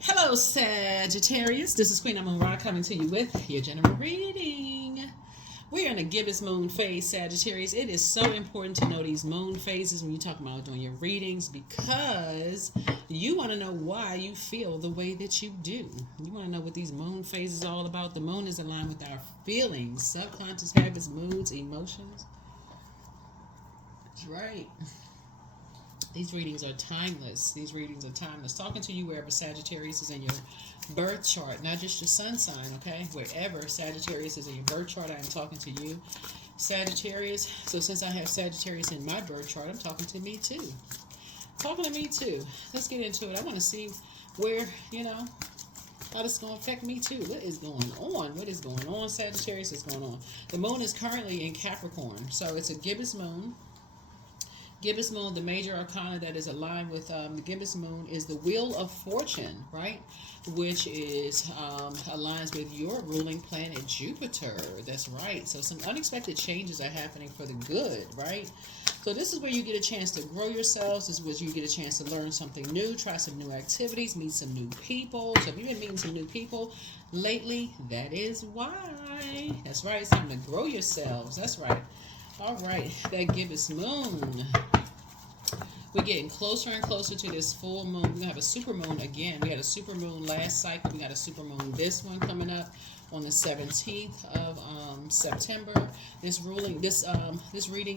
Hello, Sagittarius. This is Queen Amun Ra coming to you with your general reading. We're in a gibbous moon phase, Sagittarius. It is so important to know these moon phases when you talk about doing your readings because you want to know why you feel the way that you do. You want to know what these moon phases are all about. The moon is aligned with our feelings, subconscious habits, moods, emotions. That's right. These readings are timeless. These readings are timeless. Talking to you wherever Sagittarius is in your birth chart, not just your sun sign, okay? Wherever Sagittarius is in your birth chart, I am talking to you, Sagittarius. So since I have Sagittarius in my birth chart, I'm talking to me too. Talking to me too. Let's get into it. I want to see where, how this is going to affect me too. What is going on? What is going on, Sagittarius? What's going on? The moon is currently in Capricorn, so it's a gibbous moon. Gibbous moon, the major arcana that is aligned with the gibbous moon is the Wheel of Fortune, right? Which is aligns with your ruling planet Jupiter. That's right. So some unexpected changes are happening for the good, right? So this is where you get a chance to grow yourselves. This is where you get a chance to learn something new, try some new activities, meet some new people. So if you've been meeting some new people lately, that is why. That's right. It's time to grow yourselves. That's right. All right, that gibbous moon. We're getting closer and closer to this full moon. We're going to have a super moon again. We had a super moon last cycle. We got a super moon this one coming up on the 17th of September. This reading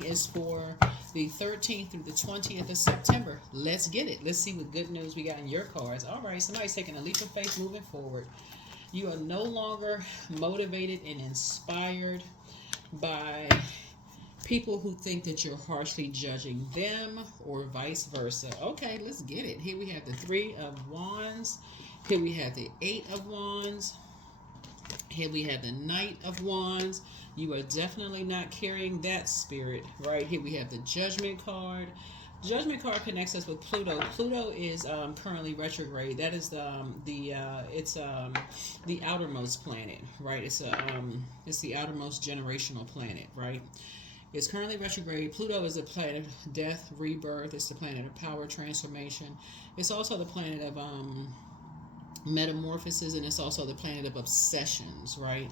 is for the 13th through the 20th of September. Let's get it. Let's see what good news we got in your cards. All right, somebody's taking a leap of faith moving forward. You are no longer motivated and inspired by people who think that you're harshly judging them or vice versa. Okay, let's get it. Here we have the Three of Wands. Here we have the Eight of Wands. Here we have the Knight of Wands. You are definitely not carrying that spirit. Right here we have the Judgment card. Judgment card connects us with Pluto. Pluto is currently retrograde. That is the outermost planet, right? It's the outermost generational planet, right? It's currently retrograde. Pluto is a planet of death, rebirth. It's the planet of power, transformation. It's also the planet of metamorphosis, and it's also the planet of obsessions, right?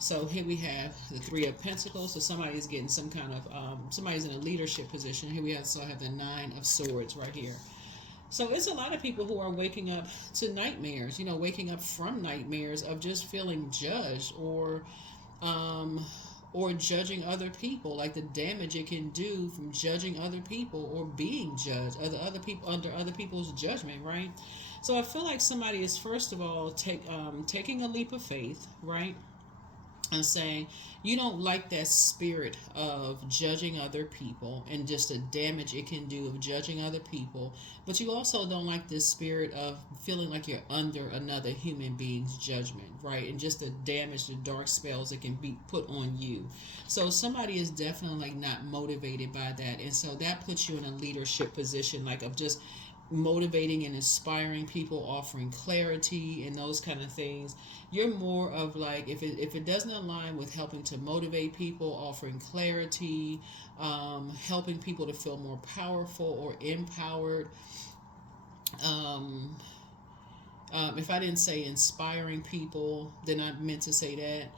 So here we have the Three of Pentacles. So somebody is getting some kind of, somebody's in a leadership position. Here we also have the Nine of Swords right here. So it's a lot of people who are waking up to nightmares, waking up from nightmares of just feeling judged or judging other people, like the damage it can do from judging other people or being judged other people under other people's judgment, right? So I feel like somebody is first of all taking a leap of faith, right? And saying you don't like that spirit of judging other people and just the damage it can do of judging other people, but you also don't like this spirit of feeling like you're under another human being's judgment, right? And just the damage, the dark spells that can be put on you. So somebody is definitely like not motivated by that, and so that puts you in a leadership position, like of just motivating and inspiring people, offering clarity and those kind of things. You're more of like, if it doesn't align with helping to motivate people, offering clarity, helping people to feel more powerful or empowered. If I didn't say inspiring people, then I meant to say that.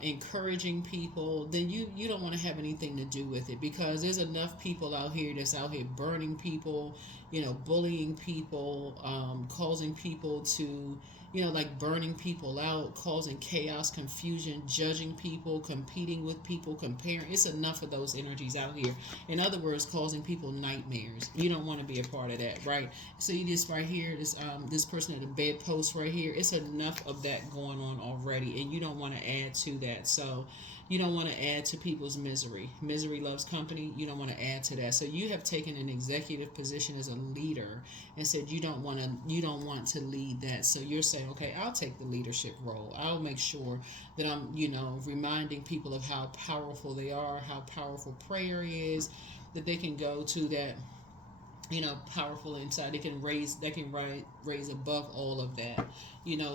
Encouraging people, then you don't want to have anything to do with it, because there's enough people out here that's out here burning people, bullying people, causing people to, like burning people out, causing chaos, confusion, judging people, competing with people, comparing. It's enough of those energies out here. In other words, causing people nightmares. You don't want to be a part of that, right? So you just right here, this person at the bedpost right here, it's enough of that going on already, and you don't want to add to that. So you don't want to add to people's misery. Misery loves company. You don't want to add to that. So you have taken an executive position as a leader and said you don't want to lead that. So you're saying, okay, I'll take the leadership role. I'll make sure that I'm, reminding people of how powerful they are, how powerful prayer is, that they can go to that, powerful inside. They can raise above all of that,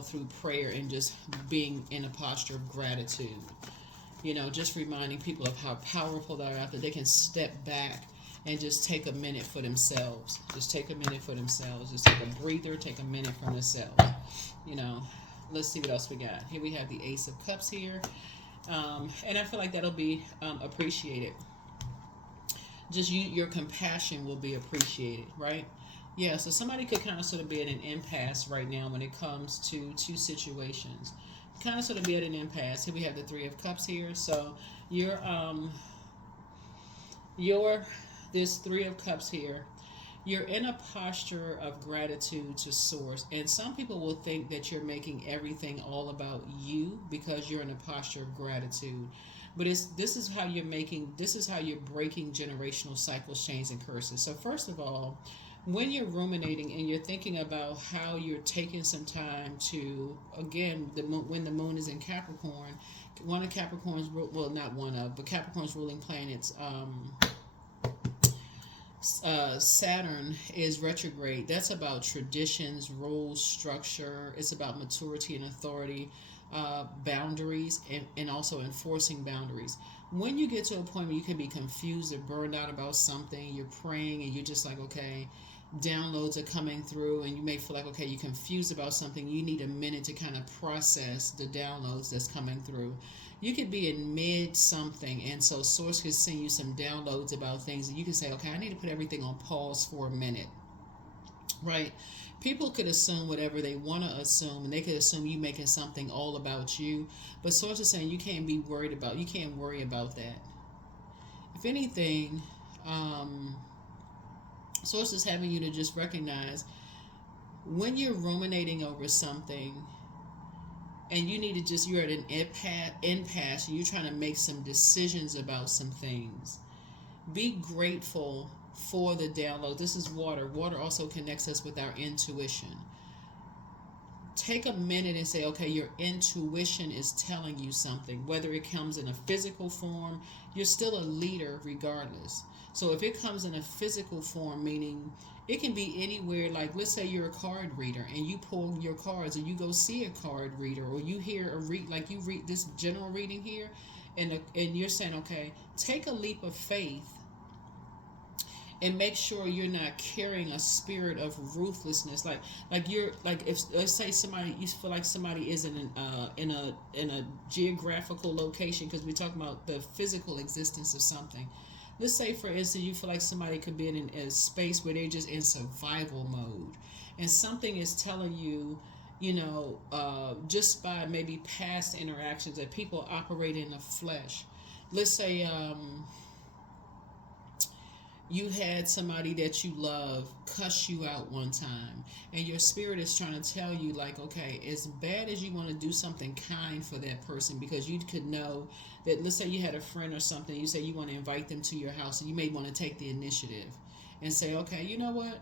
through prayer and just being in a posture of gratitude. Just reminding people of how powerful they are, that they can step back and just take a minute for themselves. Just take a minute for themselves. Just take a breather, take a minute for themselves. You know, let's see what else we got. Here we have the Ace of Cups here. And I feel like that'll be appreciated. Just your compassion will be appreciated, right? Yeah, so somebody could kind of sort of be at an impasse right now when it comes to two situations. Kind of sort of be at an impasse. Here we have the Three of Cups here. So your this Three of Cups here, you're in a posture of gratitude to Source, and some people will think that you're making everything all about you because you're in a posture of gratitude. But this is how you're breaking generational cycles, chains, and curses. So first of all, when you're ruminating and you're thinking about how you're taking some time to, again, when the moon is in Capricorn, one of Capricorn's, well, not one of, but Capricorn's ruling planets, Saturn is retrograde. That's about traditions, rules, structure. It's about maturity and authority, boundaries, and also enforcing boundaries. When you get to a point where you can be confused or burned out about something, you're praying and you're just like, okay, downloads are coming through, and you may feel like, okay, you're confused about something. You need a minute to kind of process the downloads that's coming through. You could be in mid something, and so Source could send you some downloads about things, and you can say, okay, I need to put everything on pause for a minute, right? People could assume whatever they want to assume, and they could assume you making something all about you, but Source is saying you can't worry about that. If anything, Source is having you to just recognize when you're ruminating over something, and you need to just, you're at an impasse, and you're trying to make some decisions about some things. Be grateful for the download. This is water. Water also connects us with our intuition. Take a minute and say, okay, your intuition is telling you something. Whether it comes in a physical form, you're still a leader regardless. So if it comes in a physical form, meaning it can be anywhere, like let's say you're a card reader and you pull your cards, or you go see a card reader, or you hear like you read this general reading here, and you're saying, okay, take a leap of faith and make sure you're not carrying a spirit of ruthlessness. Like you're like, if let's say somebody, you feel like somebody is in a geographical location, because we're talking about the physical existence of something. Let's say, for instance, you feel like somebody could be in a space where they're just in survival mode, and something is telling you, just by maybe past interactions, that people operate in the flesh. Let's say you had somebody that you love cuss you out one time, and your spirit is trying to tell you, like, okay, as bad as you want to do something kind for that person, because you could know that, let's say you had a friend or something, you say you want to invite them to your house, and you may want to take the initiative and say, okay, you know what?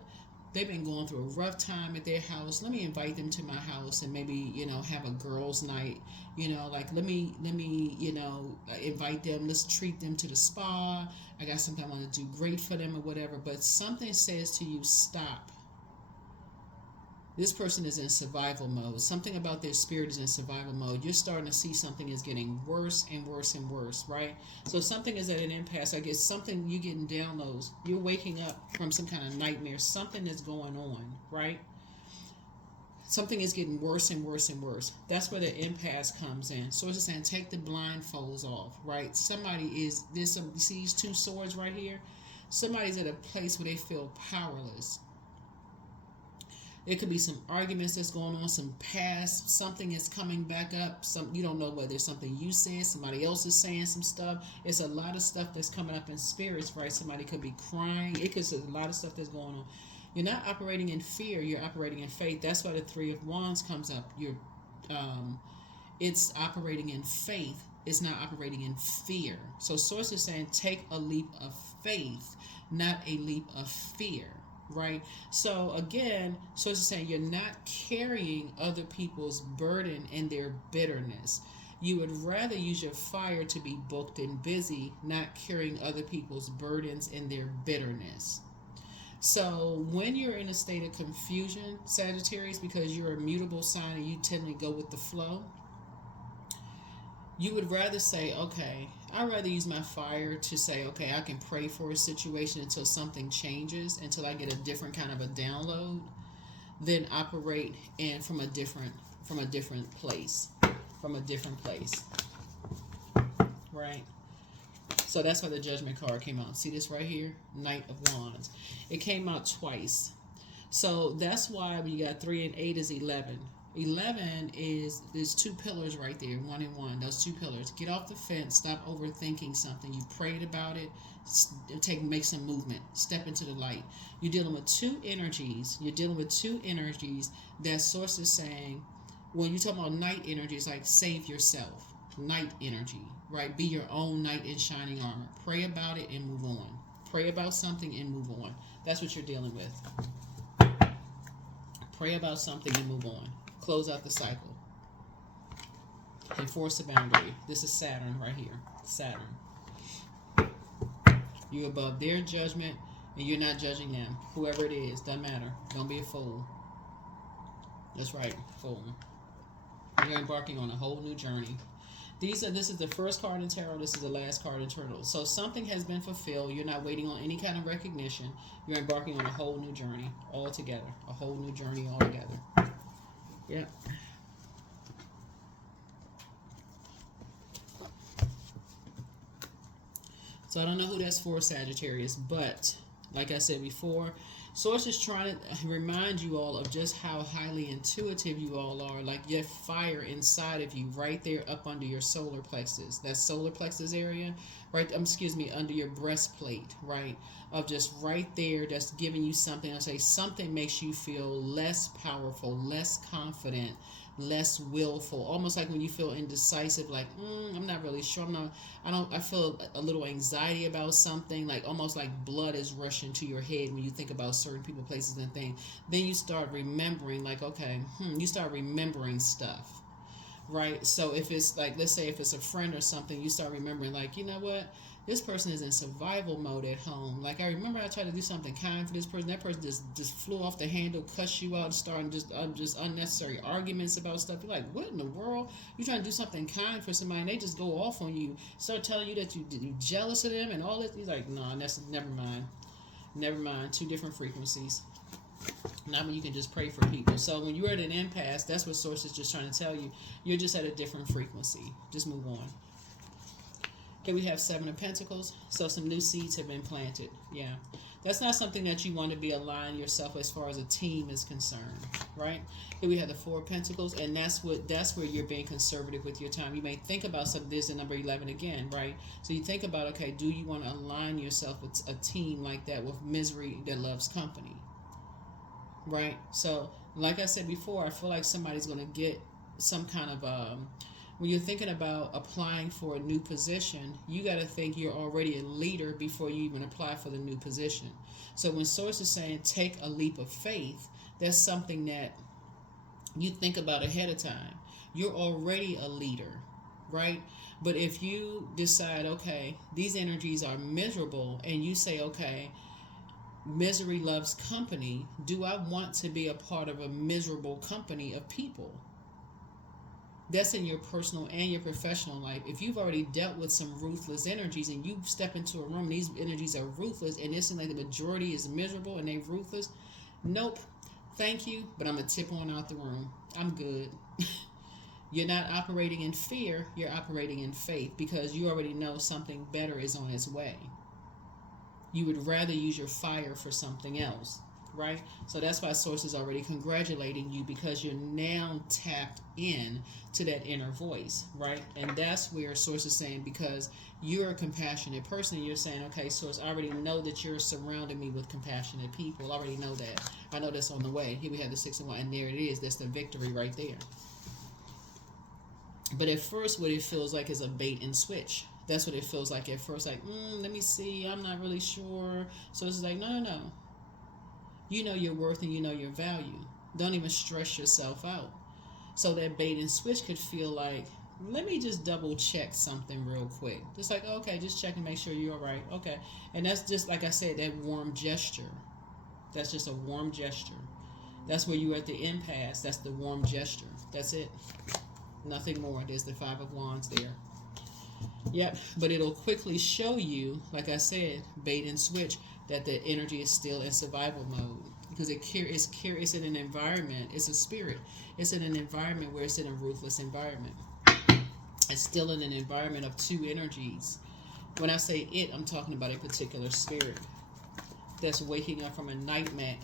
They've been going through a rough time at their house. Let me invite them to my house and maybe, have a girls' night. Like let me, invite them. Let's treat them to the spa. I got something I want to do great for them or whatever. But something says to you, stop. This person is in survival mode. Something about their spirit is in survival mode. You're starting to see something is getting worse and worse and worse, right? So something is at an impasse. I guess something, you getting downloads. You're waking up from some kind of nightmare. Something is going on, right? Something is getting worse and worse and worse. That's where the impasse comes in. So it's saying, take the blindfolds off, right? Somebody is, you see these two swords right here? Somebody's at a place where they feel powerless. It could be some arguments that's going on, some past, something is coming back up. You don't know whether it's something you said, somebody else is saying some stuff. It's a lot of stuff that's coming up in spirits, right? Somebody could be crying. It could be a lot of stuff that's going on. You're not operating in fear. You're operating in faith. That's why the Three of Wands comes up. It's operating in faith. It's not operating in fear. So Source is saying, take a leap of faith, not a leap of fear. Right? So again, Source is saying you're not carrying other people's burden and their bitterness. You would rather use your fire to be booked and busy, not carrying other people's burdens and their bitterness. So when you're in a state of confusion, Sagittarius, because you're a mutable sign and you tend to go with the flow, you would rather say, okay, I'd rather use my fire to say, okay, I can pray for a situation until something changes, until I get a different kind of a download, than operate and from a different place. From a different place. Right? So that's why the Judgment card came out. See this right here? Knight of Wands. It came out twice. So that's why when you got 3 and 8 is 11. 11 is, there's two pillars right there, 1 and 1. Those two pillars. Get off the fence. Stop overthinking something. You prayed about it. Make some movement. Step into the light. You're dealing with two energies. That source is saying, when you talk about night energy, it's like save yourself. Night energy, right? Be your own knight in shining armor. Pray about it and move on. Pray about something and move on. That's what you're dealing with. Pray about something and move on. Close out the cycle. Enforce a boundary. This is Saturn right here. Saturn. You're above their judgment and you're not judging them. Whoever it is, doesn't matter. Don't be a fool. That's right, fool. You're embarking on a whole new journey. This is the first card in tarot. This is the last card in tarot. So something has been fulfilled. You're not waiting on any kind of recognition. You're embarking on a whole new journey altogether. A whole new journey altogether. Yeah. So I don't know who that's for, Sagittarius, but like I said before, Source is trying to remind you all of just how highly intuitive you all are. Like you have fire inside of you right there up under your solar plexus. That solar plexus area, right? Under your breastplate, right? Of just right there, that's giving you something. I'll say something makes you feel less powerful, less confident, less willful. Almost like when you feel indecisive, like, I'm not really sure. I feel a little anxiety about something, like almost like blood is rushing to your head when you think about certain people, places, and things. Then you start remembering, like, okay, you start remembering stuff, right? So if it's like, let's say if it's a friend or something, you start remembering, like, you know what? This person is in survival mode at home. Like, I remember I tried to do something kind for this person. That person just flew off the handle, cussed you out, and started just unnecessary arguments about stuff. You're like, what in the world? You're trying to do something kind for somebody, and they just go off on you, start telling you that you're jealous of them and all that. You're like, no, that's never mind. Never mind. Two different frequencies. Not when you can just pray for people. So when you're at an impasse, that's what Source is just trying to tell you. You're just at a different frequency. Just move on. Okay, we have 7 of Pentacles. So some new seeds have been planted. Yeah. That's not something that you want to be aligning yourself as far as a team is concerned, right? Here we have the 4 of Pentacles, and that's where you're being conservative with your time. You may think about something. There's the number 11 again, right? So you think about, okay, do you want to align yourself with a team like that, with misery that loves company, right? So like I said before, I feel like somebody's going to get some kind of when you're thinking about applying for a new position, you got to think you're already a leader before you even apply for the new position. So when Source is saying take a leap of faith, that's something that you think about ahead of time. You're already a leader, right? But if you decide, okay, these energies are miserable, and you say, okay, misery loves company, do I want to be a part of a miserable company of people? That's in your personal and your professional life. If you've already dealt with some ruthless energies and you step into a room and these energies are ruthless and it's like the majority is miserable and they're ruthless, nope, thank you, but I'm going to tip on out the room. I'm good. You're not operating in fear, you're operating in faith because you already know something better is on its way. You would rather use your fire for something else. Right? So that's why Source is already congratulating you because you're now tapped in to that inner voice, right? And that's where Source is saying, because you're a compassionate person, and you're saying, okay, Source, I already know that you're surrounding me with compassionate people. I already know that. I know that's on the way. Here we have the 6 and 1, and there it is. That's the victory right there. But at first, what it feels like is a bait and switch. That's what it feels like at first. Like, let me see. I'm not really sure. So it's like, no. You know your worth and you know your value. Don't even stress yourself out. So that bait and switch could feel like, let me just double check something real quick. Just like, okay, just check and make sure you're all right. Okay. And that's just, like I said, that warm gesture. That's just a warm gesture. That's where you're at the impasse. That's the warm gesture. That's it. Nothing more. There's the 5 of Wands there. Yep, but it'll quickly show you, like I said, bait and switch, that the energy is still in survival mode because it's in an environment. It's a spirit. It's in an environment where it's in a ruthless environment. It's still in an environment of two energies. When I say it, I'm talking about a particular spirit that's waking up from a nightmare,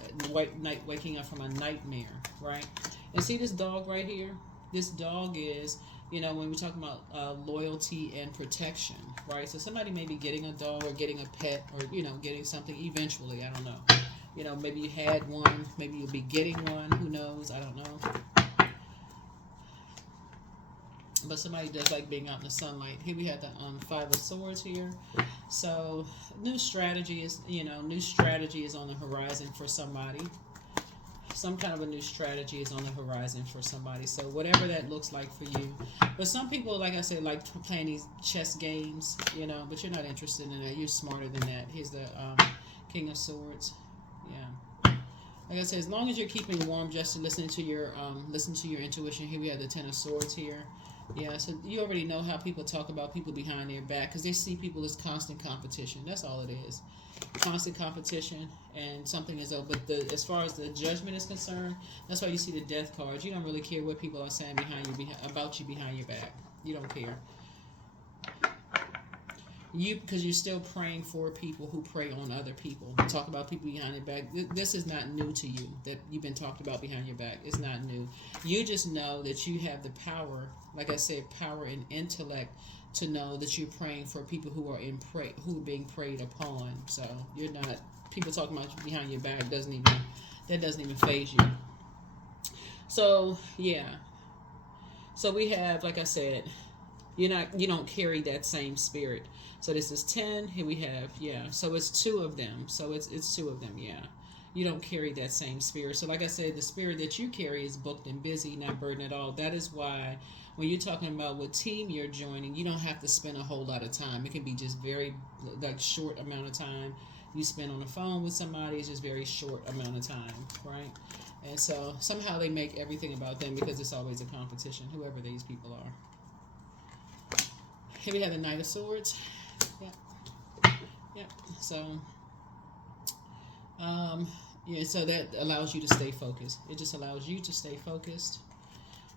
waking up from a nightmare, right? And see this dog right here? This dog is, when we talk about loyalty and protection, right? So somebody may be getting a dog or getting a pet or, getting something eventually. I don't know. Maybe you had one. Maybe you'll be getting one. Who knows? I don't know. But somebody does like being out in the sunlight. Here we have the Five of Swords here. So new strategy is on the horizon for somebody. Some kind of a new strategy is on the horizon for somebody. So whatever that looks like for you. But some people, like I said, like playing these chess games, but you're not interested in that. You're smarter than that. Here's the King of Swords. Yeah. Like I said, as long as you're keeping warm, just to listen to your intuition. Here we have the Ten of Swords here. Yeah, so you already know how people talk about people behind their back because they see people as constant competition. That's all it is. Constant competition, and something is over. But as far as the judgment is concerned, that's why you see the death cards. You don't really care what people are saying about you behind your back. You don't care. Because you're still praying for people who prey on other people. Talk about people behind your back. This is not new to you, that you've been talked about behind your back. It's not new. You just know that you have the power, like I said, power and intellect to know that you're praying for people who are being preyed upon. So you're not, people talking about you behind your back doesn't even faze you. So yeah. So we have, like I said, you don't carry that same spirit. So this is 10. Here we have, yeah. So it's two of them. So it's two of them, yeah. You don't carry that same spirit. So like I said, the spirit that you carry is booked and busy, not burdened at all. That is why when you're talking about what team you're joining, you don't have to spend a whole lot of time. It can be just very short amount of time you spend on the phone with somebody. It's just very short amount of time, right? And so somehow they make everything about them because it's always a competition, whoever these people are. Here we have the Knight of Swords. Yep. So, so that allows you to stay focused. It just allows you to stay focused.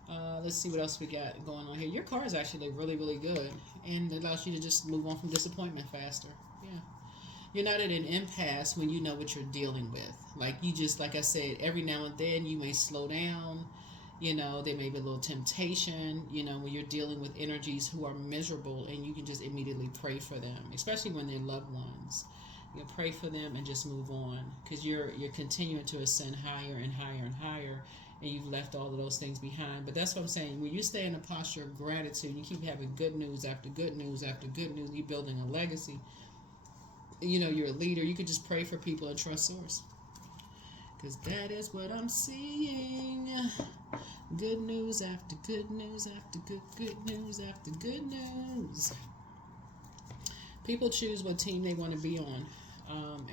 Let's see what else we got going on here. Your cards actually look really, really good, and it allows you to just move on from disappointment faster. Yeah. You're not at an impasse when you know what you're dealing with. Like I said, every now and then you may slow down. There may be a little temptation, when you're dealing with energies who are miserable, and you can just immediately pray for them, especially when they're loved ones. You pray for them and just move on, because you're continuing to ascend higher and higher and higher, and you've left all of those things behind. But that's what I'm saying. When you stay in a posture of gratitude, you keep having good news after good news after good news, you're building a legacy. You're a leader. You could just pray for people and trust source. Because that is what I'm seeing. Good news after good news after good news after good news. People choose what team they want to be on.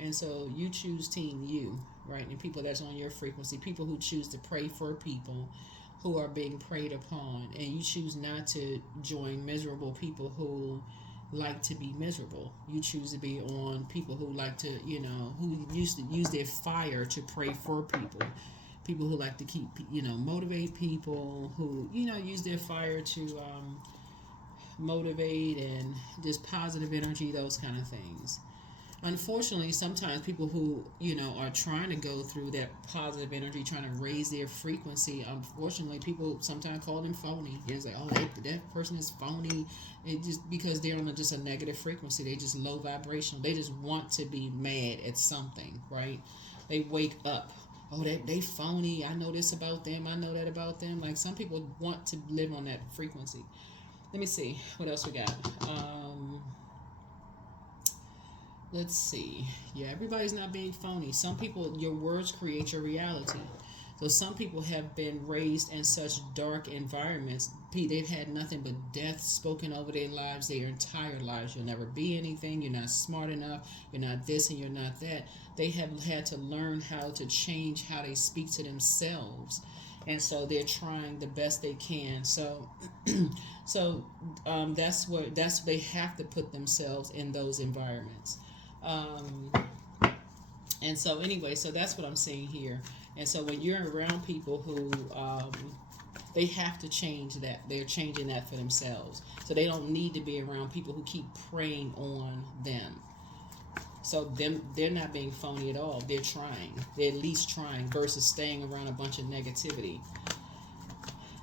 And so you choose team you, right? And people that's on your frequency. People who choose to pray for people who are being preyed upon. And you choose not to join miserable people who like to be miserable. You choose to be on people who like to, who used to use their fire to pray for people. People who like to keep, motivate people, who, use their fire to motivate and just positive energy, those kind of things. Unfortunately, sometimes people who, are trying to go through that positive energy, trying to raise their frequency, unfortunately, people sometimes call them phony. It's like, oh, that person is phony. It just because they're on just a negative frequency. They just low vibrational. They just want to be mad at something, right? They wake up. Oh, they phony. I know this about them. I know that about them. Like, some people want to live on that frequency. Let me see. What else we got? Let's see. Yeah, everybody's not being phony. Some people, your words create your reality. So some people have been raised in such dark environments. They've had nothing but death spoken over their lives, their entire lives. You'll never be anything. You're not smart enough. You're not this and you're not that. They have had to learn how to change how they speak to themselves. and so they're trying the best they can. So, that's they have to put themselves in those environments. Um, and so anyway, so that's what I'm seeing here. And so when you're around people who they have to change that. They're changing that for themselves. So they don't need to be around people who keep preying on them. So they're not being phony at all. They're trying. They're at least trying versus staying around a bunch of negativity.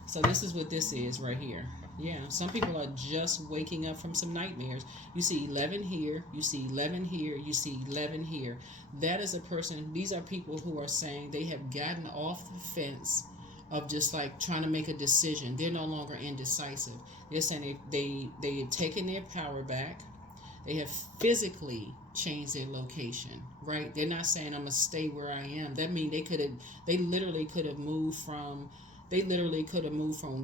So this is what this is right here. Yeah, some people are just waking up from some nightmares. You see 11 here, you see 11 here, you see 11 here. That is a person, these are people who are saying they have gotten off the fence of just like trying to make a decision. They're no longer indecisive. They're saying they've taken their power back. They have physically changed their location, right? They're not saying I'm gonna stay where I am. That means they literally could have moved from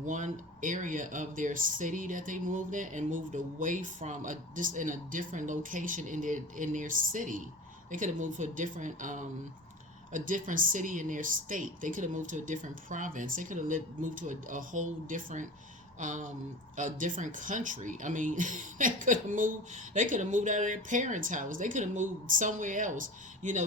one area of their city that they moved in and moved away from just in a different location in their city. They could have moved to a different city in their state. They could have moved to a different province. They could have moved to a whole different a different country. I mean, they could have moved out of their parents' house. They could have moved somewhere else,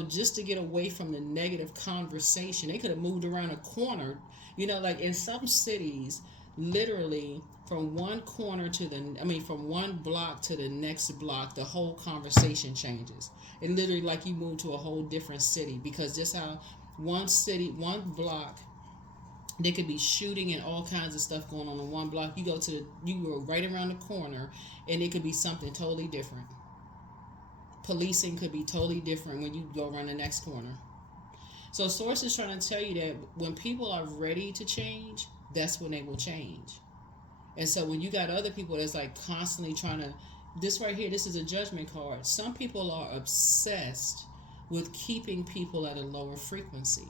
just to get away from the negative conversation. They could have moved around a corner, like in some cities, literally from one corner from one block to the next block, the whole conversation changes. And literally like you move to a whole different city, because just how one block, they could be shooting and all kinds of stuff going on in one block. You go right around the corner and it could be something totally different. Policing could be totally different when you go around the next corner. So Source is trying to tell you that when people are ready to change, that's when they will change. And so when you got other people that's like constantly trying to, this right here, this is a judgment card. Some people are obsessed with keeping people at a lower frequency.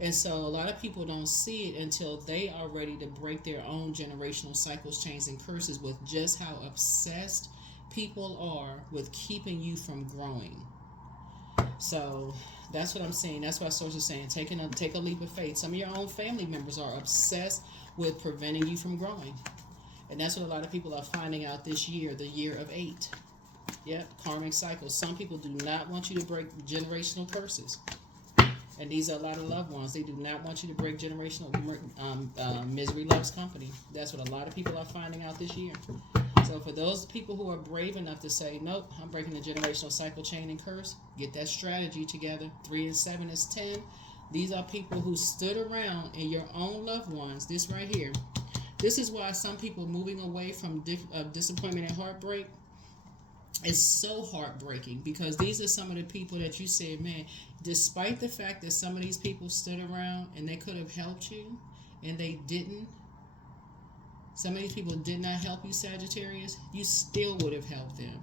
And so a lot of people don't see it until they are ready to break their own generational cycles, chains, and curses with just how obsessed people are with keeping you from growing. So that's what I'm saying. That's why Source is saying, take a leap of faith. Some of your own family members are obsessed with preventing you from growing. And that's what a lot of people are finding out this year, the year of 8. Yep, karmic cycles. Some people do not want you to break generational curses. And these are a lot of loved ones. They do not want you to break generational misery loves company. That's what a lot of people are finding out this year. So for those people who are brave enough to say, nope, I'm breaking the generational cycle, chain, and curse, get that strategy together. 3 and 7 is 10. These are people who stood around, and your own loved ones, this right here. This is why some people moving away from disappointment and heartbreak is so heartbreaking, because these are some of the people that you said, man, despite the fact that some of these people stood around and they could have helped you and they didn't. Some of these people did not help you, Sagittarius. You still would have helped them,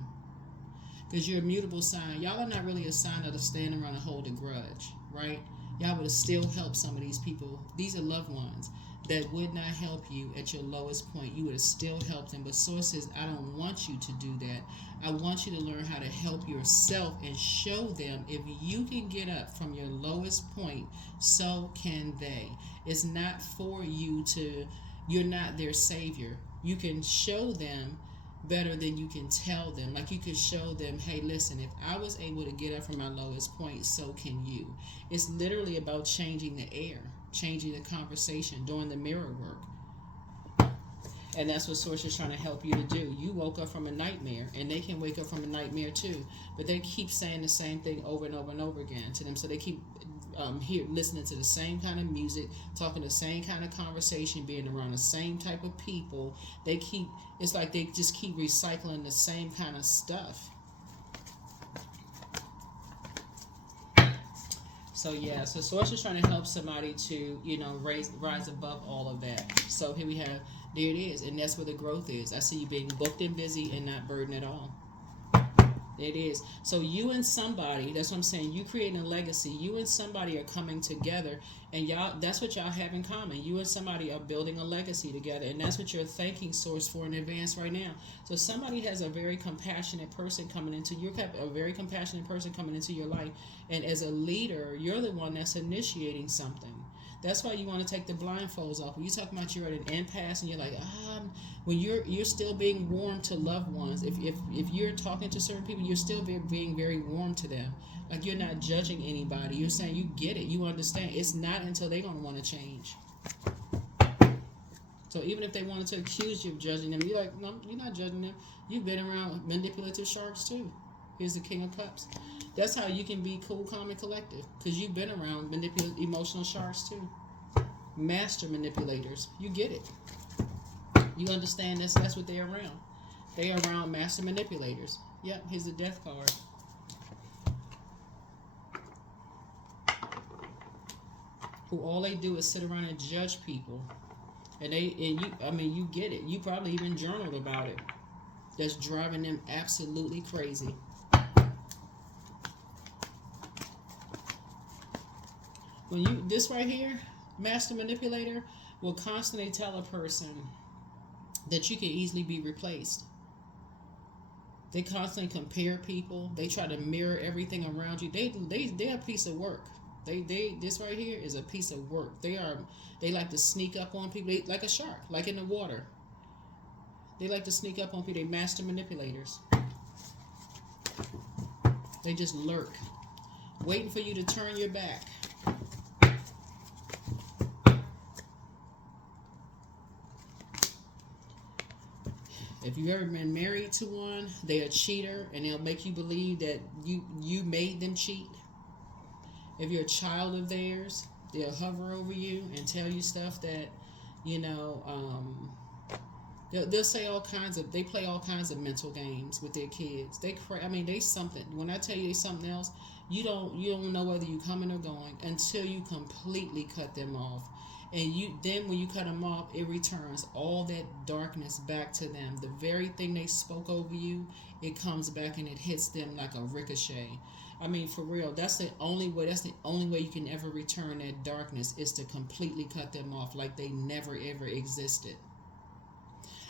because you're a mutable sign. Y'all are not really a sign that'll stand around and hold a grudge, right? Y'all would have still helped some of these people. These are loved ones that would not help you at your lowest point. You would have still helped them. But Source says, I don't want you to do that. I want you to learn how to help yourself and show them if you can get up from your lowest point, so can they. It's not for you to, you're not their savior. You can show them better than you can tell them. Like you could show them, hey, listen, if I was able to get up from my lowest point, so can you. It's literally about changing the air, changing the conversation, doing the mirror work. And that's what Source is trying to help you to do. You woke up from a nightmare, and they can wake up from a nightmare too. But they keep saying the same thing over and over and over again to them. So they keep listening to the same kind of music, talking the same kind of conversation, being around the same type of people. It's like they just keep recycling the same kind of stuff. So yeah, so Source is trying to help somebody to, rise above all of that. So here we have, there it is, and that's where the growth is. I see you being booked and busy and not burdened at all. It is. So you and somebody, that's what I'm saying, you creating a legacy. You and somebody are coming together, and y'all, that's what y'all have in common. You and somebody are building a legacy together, and that's what you're thanking Source for in advance right now. So somebody has a very compassionate person coming into your life, and as a leader, you're the one that's initiating something. That's why you want to take the blindfolds off. When you talking about you're at an impasse and you're like, when you're still being warm to loved ones. If you're talking to certain people, you're still being very warm to them. Like you're not judging anybody. You're saying you get it. You understand. It's not until they're gonna want to change. So even if they wanted to accuse you of judging them, you're like, no, you're not judging them. You've been around manipulative sharks too. Here's the King of Cups. That's how you can be cool, calm, and collective. Because you've been around emotional sharks too. Master manipulators. You get it. You understand this? That's what they're around. They are around master manipulators. Yep, here's the Death card. Who all they do is sit around and judge people. You get it. You probably even journaled about it. That's driving them absolutely crazy. This right here, master manipulator, will constantly tell a person that you can easily be replaced. They constantly compare people. They try to mirror everything around you. They're a piece of work. This right here is a piece of work. They like to sneak up on people, like a shark, like in the water. They like to sneak up on people. They master manipulators. They just lurk, waiting for you to turn your back. If you've ever been married to one, they're a cheater and they'll make you believe that you made them cheat. If you're a child of theirs, they'll hover over you and tell you stuff that, they'll say all kinds of, they play all kinds of mental games with their kids. They something. When I tell you they something else, you don't know whether you're coming or going until you completely cut them off. And then when you cut them off, it returns all that darkness back to them. The very thing they spoke over you, it comes back and it hits them like a ricochet. I mean, for real, that's the only way you can ever return that darkness is to completely cut them off like they never ever existed.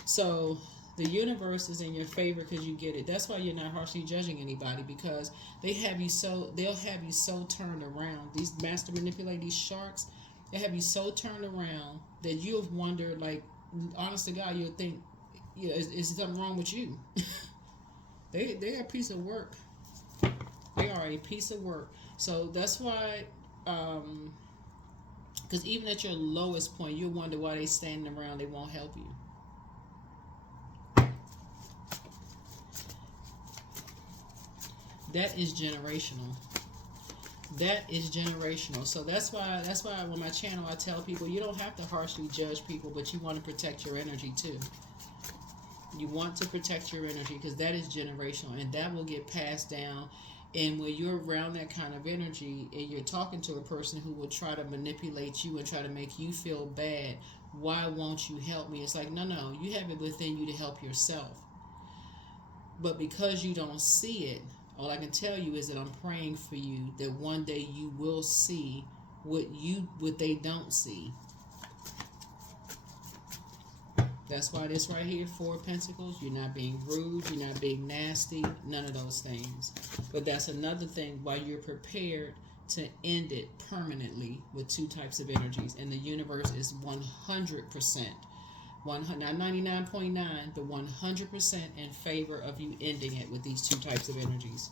So the universe is in your favor because you get it. That's why you're not harshly judging anybody, because they'll have you so turned around. These master manipulating these sharks, they have you so turned around that you'll wonder, like, honest to God, you'll think, is something wrong with you? They're a piece of work. They are a piece of work. So that's why, because even at your lowest point, you'll wonder why they standing around. They won't help you. That is generational. That is generational. So that's why on my channel I tell people you don't have to harshly judge people, but you want to protect your energy too. You want to protect your energy because that is generational and that will get passed down. And when you're around that kind of energy and you're talking to a person who will try to manipulate you and try to make you feel bad, why won't you help me? It's like, no, you have it within you to help yourself. But because you don't see it, all I can tell you is that I'm praying for you that one day you will see what they don't see. That's why this right here, 4 of Pentacles, you're not being rude, you're not being nasty, none of those things. But that's another thing why you're prepared to end it permanently with 2 types of energies. And the universe is 100%, not 99.9, but 100% in favor of you ending it with these 2 types of energies.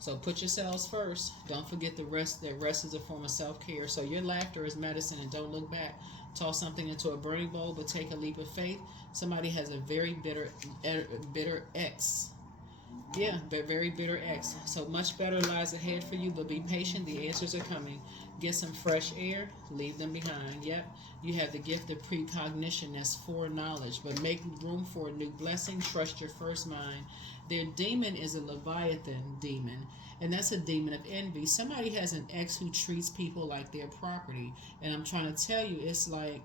So put yourselves first. Don't forget the rest. The rest is a form of self-care. So your laughter is medicine, and don't look back. Toss something into a burning bowl, but take a leap of faith. Somebody has a very bitter ex. Yeah, but very bitter ex. So much better lies ahead for you, but be patient. The answers are coming. Get some fresh air. Leave them behind. Yep. You have the gift of precognition. That's foreknowledge. But make room for a new blessing. Trust your first mind. Their demon is a Leviathan demon. And that's a demon of envy. Somebody has an ex who treats people like their property. And I'm trying to tell you, it's like,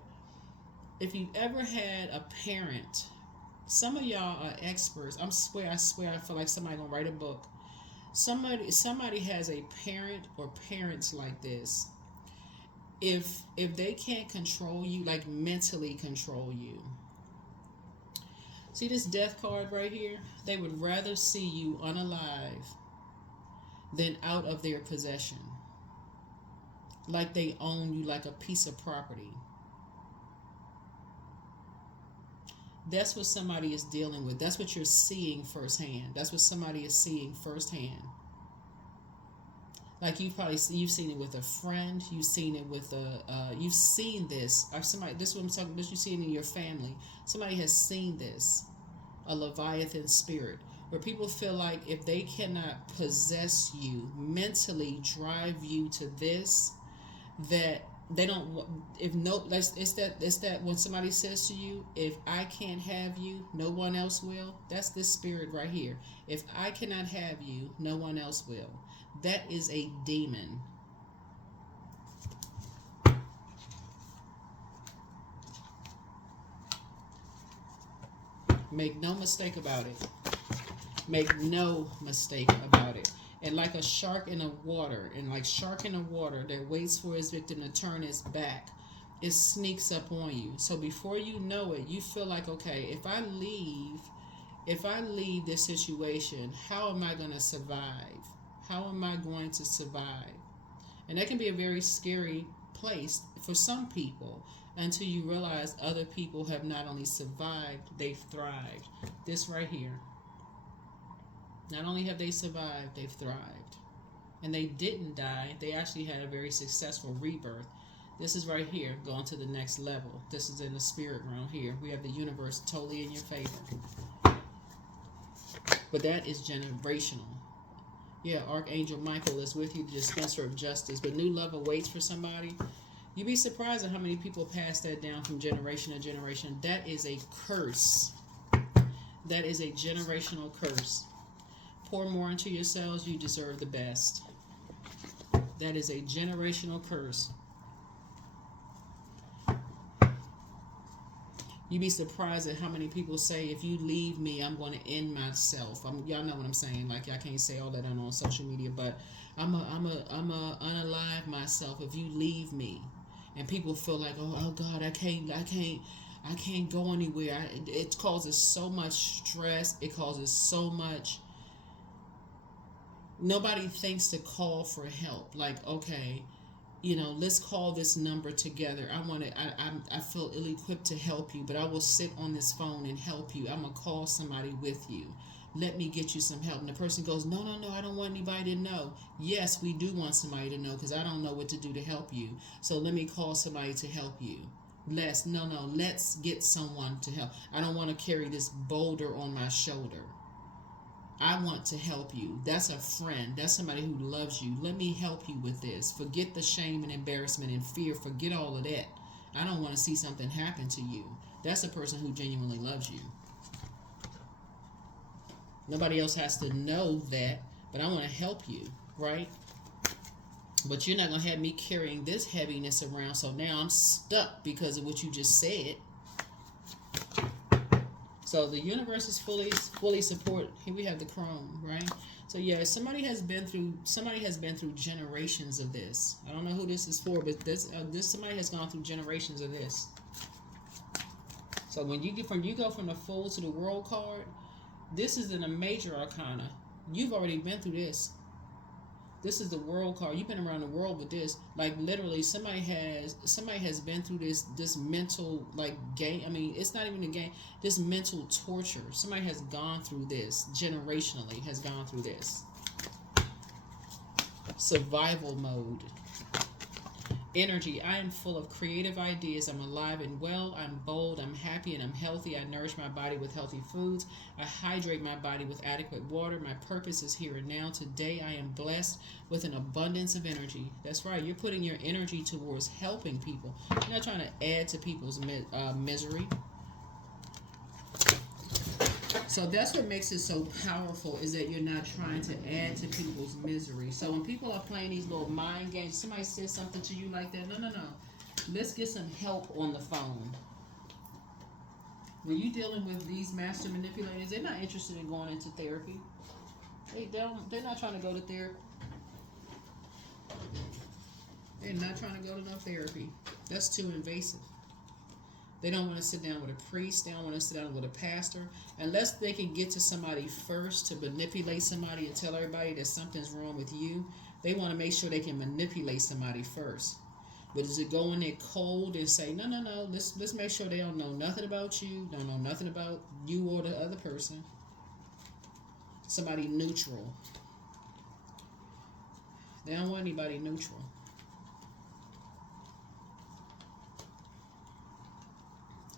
if you've ever had a parent, some of y'all are experts. I swear, I feel like somebody gonna write a book. Somebody has a parent or parents like this. If they can't control you, like mentally control you. See this death card right here? They would rather see you unalive than out of their possession. like they own you like a piece of property. That's what somebody is dealing with. That's what you're seeing firsthand. That's what somebody is seeing firsthand. Like you've seen it with a friend. You've seen it with you've seen this or somebody. This is what I'm talking about. You've seen it in your family. Somebody has seen this. A Leviathan spirit, where people feel like if they cannot possess you, mentally drive you to this, that they don't. If no, it's that when somebody says to you, if I can't have you, no one else will. That's this spirit right here. If I cannot have you, no one else will. That is a demon. Make no mistake about it. Make no mistake about it. And like a shark in the water, that waits for his victim to turn his back, it sneaks up on you. So before you know it, you feel like, okay, if I leave this situation, how am I going to survive? How am I going to survive? And that can be a very scary place for some people, until you realize other people have not only survived, they've thrived. This right here. Not only have they survived, they've thrived. And they didn't die. They actually had a very successful rebirth. This is right here, going to the next level. This is in the spirit realm here. We have the universe totally in your favor. But that is generational. Yeah, Archangel Michael is with you, the dispenser of justice. But new love awaits for somebody. You'd be surprised at how many people pass that down from generation to generation. That is a curse. That is a generational curse. Pour more into yourselves, you deserve the best. That is a generational curse. You'd be surprised at how many people say, if you leave me, I'm going to end myself. Y'all know what I'm saying. Like, I can't say all that on social media, but I'm a unalive myself if you leave me. And people feel like, oh God, I can't go anywhere. It causes so much stress. It causes so much. Nobody thinks to call for help. Like, okay, let's call this number together. I feel ill-equipped to help you, but I will sit on this phone and help you. I'm going to call somebody with you. Let me get you some help. And the person goes, no, I don't want anybody to know. Yes, we do want somebody to know, because I don't know what to do to help you. So let me call somebody to help you. Let's get someone to help. I don't want to carry this boulder on my shoulder. I want to help you. That's a friend. That's somebody who loves you. Let me help you with this. Forget the shame and embarrassment and fear. Forget all of that. I don't want to see something happen to you. That's a person who genuinely loves you. Nobody else has to know that, but I want to help you, right? But you're not going to have me carrying this heaviness around, so now I'm stuck because of what you just said. So the universe is fully support. Here we have the chrome, right? So yeah, somebody has been through generations of this. I don't know who this is for, but this somebody has gone through generations of this. So when you go from the Fool to the World card, this is in a major arcana. You've already been through this. This is the World card. You've been around the world with this. Like, literally, somebody has been through this mental, like, game. I mean, it's not even a game. This mental torture. Somebody has gone through this generationally. Has gone through this survival mode. Energy. I am full of creative ideas. I'm alive and well. I'm bold. I'm happy and I'm healthy. I nourish my body with healthy foods. I hydrate my body with adequate water. My purpose is here and now. Today I am blessed with an abundance of energy. That's right. You're putting your energy towards helping people. You're not trying to add to people's misery. So that's what makes it so powerful, is that you're not trying to add to people's misery. So when people are playing these little mind games, somebody says something to you like that, no. Let's get some help on the phone. When you're dealing with these master manipulators, they're not interested in going into therapy. They're not trying to go to therapy. They're not trying to go to no therapy. That's too invasive. They don't want to sit down with a priest. They don't want to sit down with a pastor. Unless they can get to somebody first to manipulate somebody and tell everybody that something's wrong with you, They want to make sure they can manipulate somebody first. But is it go in there cold and say, no, no, no, let's make sure they don't know nothing about you, don't know nothing about you or the other person. Somebody neutral. They don't want anybody neutral.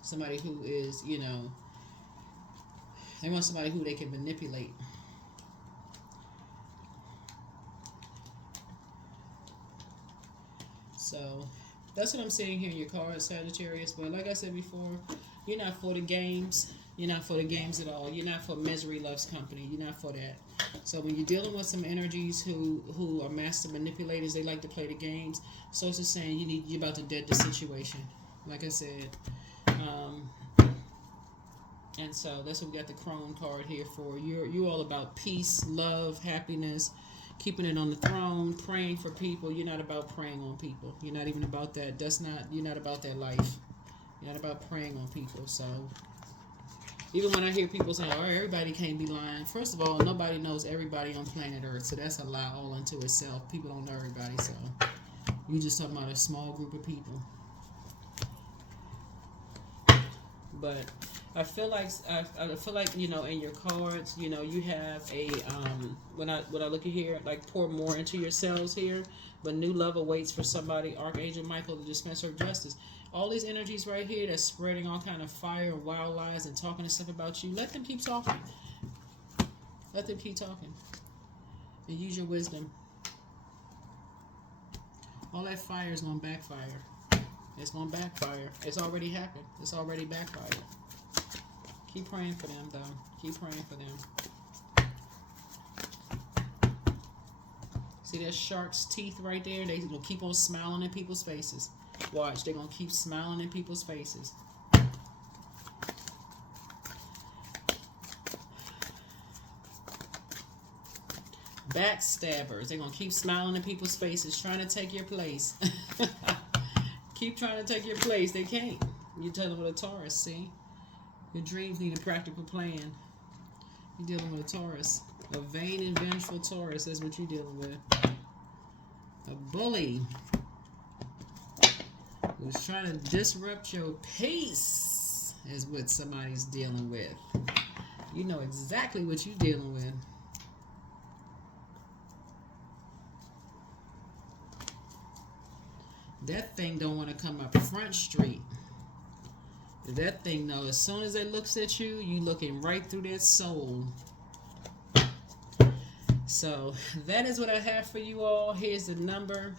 Somebody who is, you know, they want somebody who they can manipulate. So that's what I'm seeing here in your cards, Sagittarius. But like I said before, you're not for the games. You're not for the games at all. You're not for misery loves company. You're not for that. So when you're dealing with some energies who are master manipulators, they like to play the games. So it's just saying you're about to dead the situation. Like I said. And so that's what we got the Crone card here for. You're all about peace, love, happiness, keeping it on the throne, praying for people. You're not about praying on people. You're not even about that. You're not about that life. You're not about praying on people. So even when I hear people saying, oh, everybody can't be lying. First of all, nobody knows everybody on planet Earth. So that's a lie all unto itself. People don't know everybody. So you're just talking about a small group of people. But I feel like you know, in your cards, you know, you have a when I look at here, like pour more into yourselves here, but new love awaits for somebody. Archangel Michael, the dispenser of justice. All these energies right here that's spreading all kind of fire and wild lies and talking and stuff about you. Let them keep talking. Let them keep talking. And use your wisdom. All that fire is gonna backfire. It's going to backfire. It's already happened. It's already backfired. Keep praying for them, though. Keep praying for them. See that shark's teeth right there? They're going to keep on smiling in people's faces. Watch. They're going to keep smiling in people's faces. Backstabbers. They're going to keep smiling in people's faces, trying to take your place. Keep trying to take your place. They can't. You're dealing with a Taurus, see? Your dreams need a practical plan. You're dealing with a Taurus. A vain and vengeful Taurus. That's what you're dealing with. A bully who's trying to disrupt your peace is what somebody's dealing with. You know exactly what you're dealing with. That thing don't want to come up Front Street. That thing knows as soon as it looks at you, you looking right through their soul. So that is what I have for you all. Here's the number.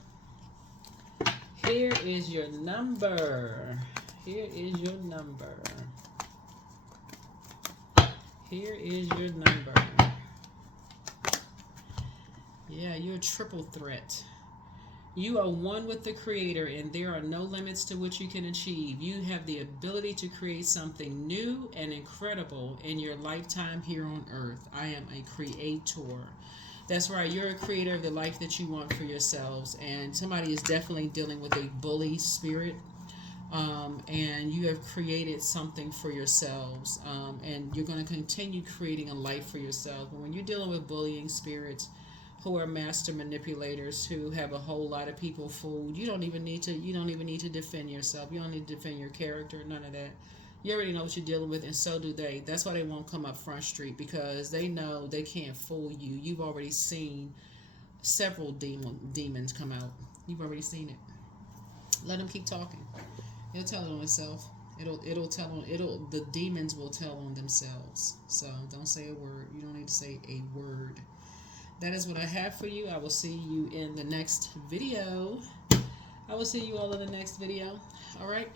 Here is your number. Here is your number. Here is your number. Yeah, you're a triple threat. You are one with the Creator, and there are no limits to what you can achieve. You have the ability to create something new and incredible in your lifetime here on Earth. I am a creator. That's right. You're a creator of the life that you want for yourselves, and somebody is definitely dealing with a bully spirit, and you have created something for yourselves, and you're going to continue creating a life for yourself. But when you're dealing with bullying spirits, who are master manipulators, who have a whole lot of people fooled. You don't even need to defend yourself. You don't need to defend your character, none of that. You already know what you're dealing with, and so do they. That's why they won't come up Front Street, because they know they can't fool you. You've already seen several demons come out. You've already seen it. Let them keep talking. It'll tell it on itself. The demons will tell on themselves. So don't say a word. You don't need to say a word. That is what I have for you. I will see you in the next video. I will see you all in the next video. All right.